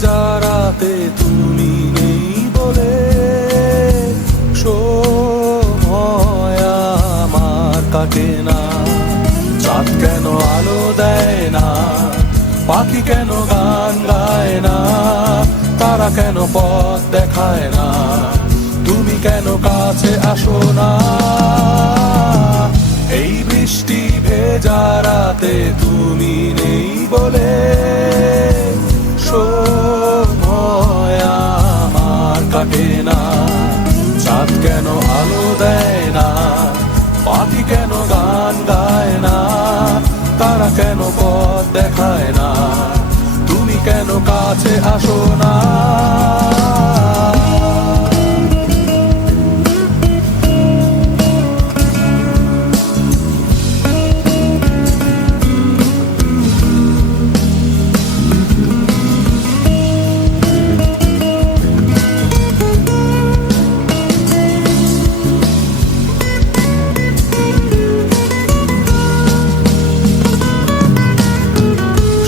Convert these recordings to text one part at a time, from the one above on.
ভেজা রাতে তুমি নেই বলে সময় আমার কাটে না। চাঁদ কেন আলো দেয় না, পাখি কেন গান গায় না, তারা কেন পথ দেখায় না, তুমি কেন কাছে আসো না। এই বৃষ্টি ভেজা রাতে তুমি নেই বলে সময় আমার কাটে না। চাঁদ কেন আলো দেয় না, পাখি কেন গান গায় না, তারা কেন পথ দেখায় না, তুমি কেন কাছে আসো না।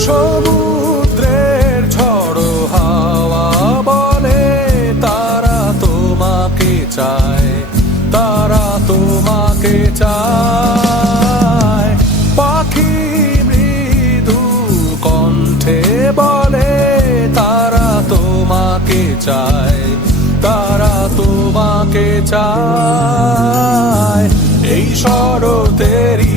সমুদ্রের ঝড়ো হাওয়া বলে তারা তোমাকে চায়, তারা তোমাকে চায়। পাখি মৃদু কণ্ঠে বলে তারা তোমাকে চায়, তারা তোমাকে চায়। এই শরতেরই